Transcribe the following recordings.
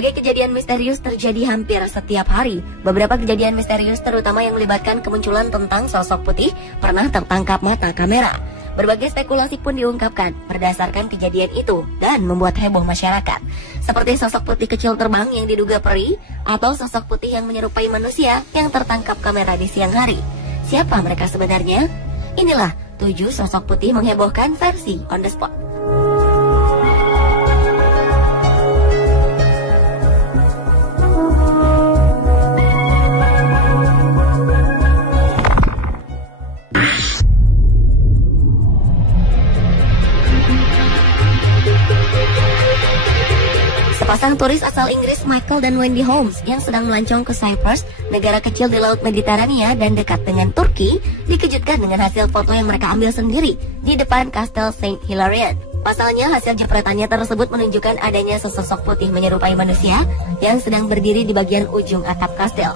Berbagai kejadian misterius terjadi hampir setiap hari. Beberapa kejadian misterius terutama yang melibatkan kemunculan tentang sosok putih pernah tertangkap mata kamera. Berbagai spekulasi pun diungkapkan berdasarkan kejadian itu dan membuat heboh masyarakat. Seperti sosok putih kecil terbang yang diduga peri atau sosok putih yang menyerupai manusia yang tertangkap kamera di siang hari. Siapa mereka sebenarnya? Inilah 7 sosok putih menghebohkan versi On The Spot. Sepasang turis asal Inggris Michael dan Wendy Holmes yang sedang melancong ke Cyprus, negara kecil di Laut Mediterania dan dekat dengan Turki, dikejutkan dengan hasil foto yang mereka ambil sendiri di depan Kastel St. Hilarion. Pasalnya, hasil jepretannya tersebut menunjukkan adanya sesosok putih menyerupai manusia yang sedang berdiri di bagian ujung atap kastel.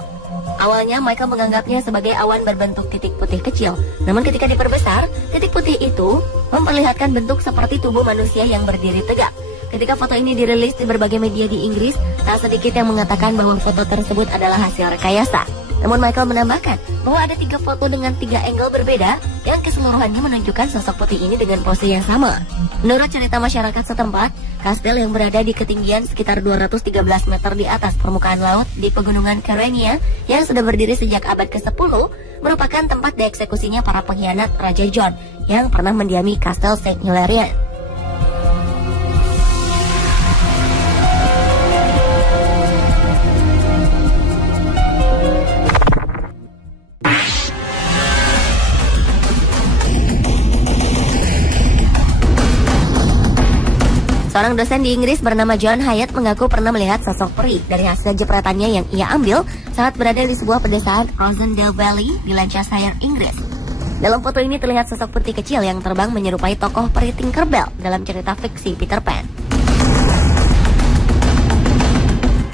Awalnya, Michael menganggapnya sebagai awan berbentuk titik putih kecil. Namun ketika diperbesar, titik putih itu memperlihatkan bentuk seperti tubuh manusia yang berdiri tegak. Ketika foto ini dirilis di berbagai media di Inggris, tak sedikit yang mengatakan bahwa foto tersebut adalah hasil rekayasa. Namun Michael menambahkan bahwa ada 3 foto dengan 3 angle berbeda yang keseluruhannya menunjukkan sosok putih ini dengan pose yang sama. Menurut cerita masyarakat setempat, kastel yang berada di ketinggian sekitar 213 meter di atas permukaan laut di pegunungan Kyrenia yang sudah berdiri sejak abad ke-10 merupakan tempat dieksekusinya para pengkhianat Raja John yang pernah mendiami Kastel St. Hilarion. Seorang dosen di Inggris bernama John Hyatt mengaku pernah melihat sosok peri dari hasil jepretannya yang ia ambil saat berada di sebuah pedesaan Rosendale Valley di Lancashire, Inggris. Dalam foto ini terlihat sosok putih kecil yang terbang menyerupai tokoh peri Tinkerbell dalam cerita fiksi Peter Pan.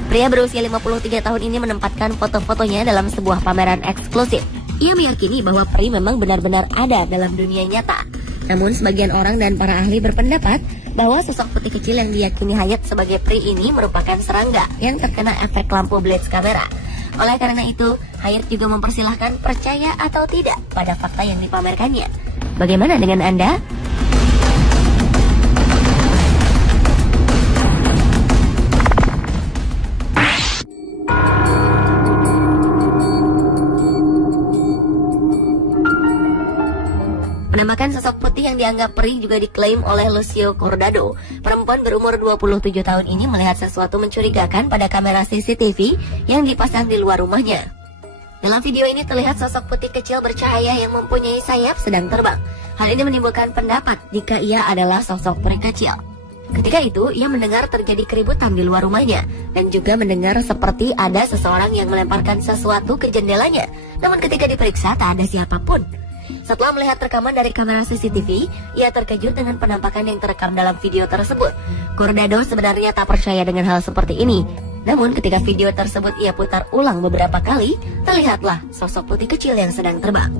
Pria berusia 53 tahun ini menempatkan foto-fotonya dalam sebuah pameran eksklusif. Ia meyakini bahwa peri memang benar-benar ada dalam dunia nyata. Namun sebagian orang dan para ahli berpendapat bahwa sosok putih kecil yang diyakini Hyatt sebagai peri ini merupakan serangga yang terkena efek lampu blitz kamera. Oleh karena itu, Hyatt juga mempersilahkan percaya atau tidak pada fakta yang dipamerkannya. Bagaimana dengan Anda? Penampakan sosok putih yang dianggap peri juga diklaim oleh Lucio Cordado. Perempuan berumur 27 tahun ini melihat sesuatu mencurigakan pada kamera CCTV yang dipasang di luar rumahnya. Dalam video ini terlihat sosok putih kecil bercahaya yang mempunyai sayap sedang terbang. Hal ini menimbulkan pendapat jika ia adalah sosok peri kecil. Ketika itu, ia mendengar terjadi keributan di luar rumahnya dan juga mendengar seperti ada seseorang yang melemparkan sesuatu ke jendelanya. Namun ketika diperiksa, tak ada siapapun. Setelah melihat rekaman dari kamera CCTV, ia terkejut dengan penampakan yang terekam dalam video tersebut. Cordado sebenarnya tak percaya dengan hal seperti ini. Namun ketika video tersebut ia putar ulang beberapa kali, terlihatlah sosok putih kecil yang sedang terbang.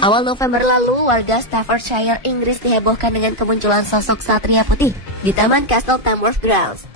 Awal November lalu, warga Staffordshire, Inggris dihebohkan dengan kemunculan sosok satria putih di Taman Castle Tamworth Grounds.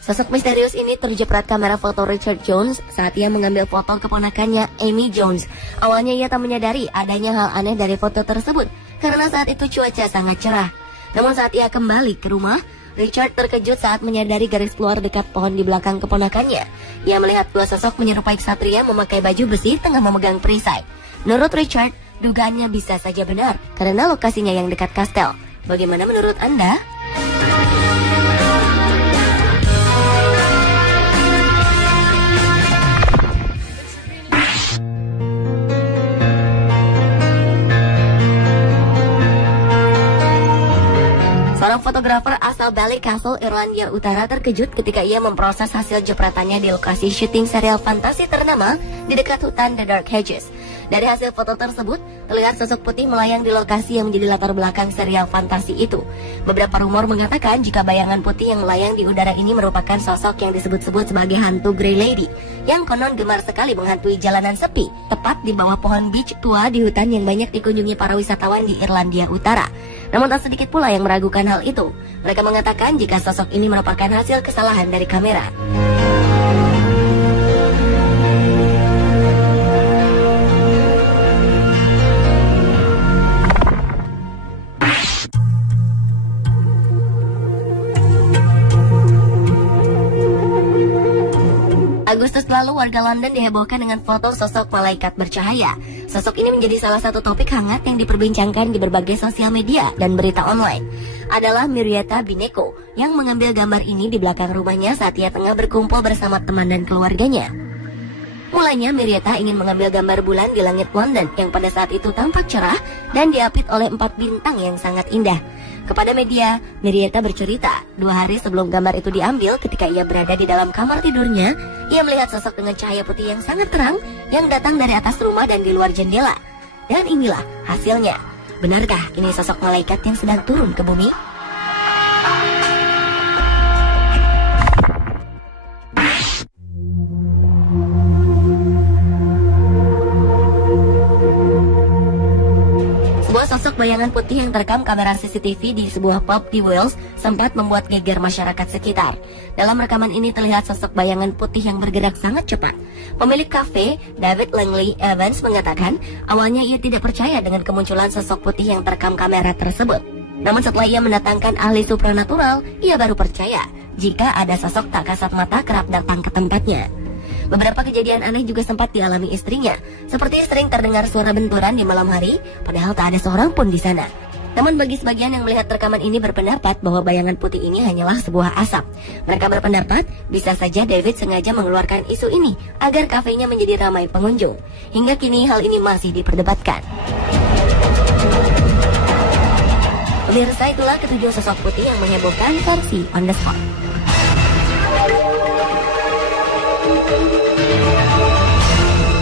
Sosok misterius ini terjepret kamera foto Richard Jones saat ia mengambil foto keponakannya Amy Jones. Awalnya ia tak menyadari adanya hal aneh dari foto tersebut karena saat itu cuaca sangat cerah. Namun saat ia kembali ke rumah, Richard terkejut saat menyadari garis keluar dekat pohon di belakang keponakannya. Ia melihat 2 sosok menyerupai ksatria memakai baju besi tengah memegang perisai. Menurut Richard, dugaannya bisa saja benar karena lokasinya yang dekat kastel. Bagaimana menurut Anda? Seorang fotografer asal Ballycastle, Irlandia Utara terkejut ketika ia memproses hasil jepretannya di lokasi syuting serial fantasi ternama di dekat hutan The Dark Hedges. Dari hasil foto tersebut, terlihat sosok putih melayang di lokasi yang menjadi latar belakang serial fantasi itu. Beberapa rumor mengatakan jika bayangan putih yang melayang di udara ini merupakan sosok yang disebut-sebut sebagai hantu Grey Lady, yang konon gemar sekali menghantui jalanan sepi, tepat di bawah pohon beech tua di hutan yang banyak dikunjungi para wisatawan di Irlandia Utara. Namun tak sedikit pula yang meragukan hal itu. Mereka mengatakan jika sosok ini merupakan hasil kesalahan dari kamera. Agustus lalu, warga London dihebohkan dengan foto sosok malaikat bercahaya. Sosok ini menjadi salah satu topik hangat yang diperbincangkan di berbagai sosial media dan berita online. Adalah Mirieta Bineko yang mengambil gambar ini di belakang rumahnya saat ia tengah berkumpul bersama teman dan keluarganya. Mulanya, Mirieta ingin mengambil gambar bulan di langit London yang pada saat itu tampak cerah dan diapit oleh 4 bintang yang sangat indah. Kepada media, Mirieta bercerita, 2 hari sebelum gambar itu diambil, ketika ia berada di dalam kamar tidurnya, ia melihat sosok dengan cahaya putih yang sangat terang yang datang dari atas rumah dan di luar jendela. Dan inilah hasilnya. Benarkah ini sosok malaikat yang sedang turun ke bumi? Sosok bayangan putih yang terekam kamera CCTV di sebuah pub di Wales sempat membuat geger masyarakat sekitar. Dalam rekaman ini terlihat sosok bayangan putih yang bergerak sangat cepat. Pemilik kafe, David Langley Evans, mengatakan awalnya ia tidak percaya dengan kemunculan sosok putih yang terekam kamera tersebut. Namun setelah ia mendatangkan ahli supranatural, ia baru percaya jika ada sosok tak kasat mata kerap datang ke tempatnya. Beberapa kejadian aneh juga sempat dialami istrinya, seperti sering terdengar suara benturan di malam hari, padahal tak ada seorang pun di sana. Namun bagi sebagian yang melihat rekaman ini berpendapat bahwa bayangan putih ini hanyalah sebuah asap. Mereka berpendapat bisa saja David sengaja mengeluarkan isu ini agar kafenya menjadi ramai pengunjung. Hingga kini hal ini masih diperdebatkan. Pemirsa, itulah ketujuh sosok putih yang menghebohkan versi On The Spot.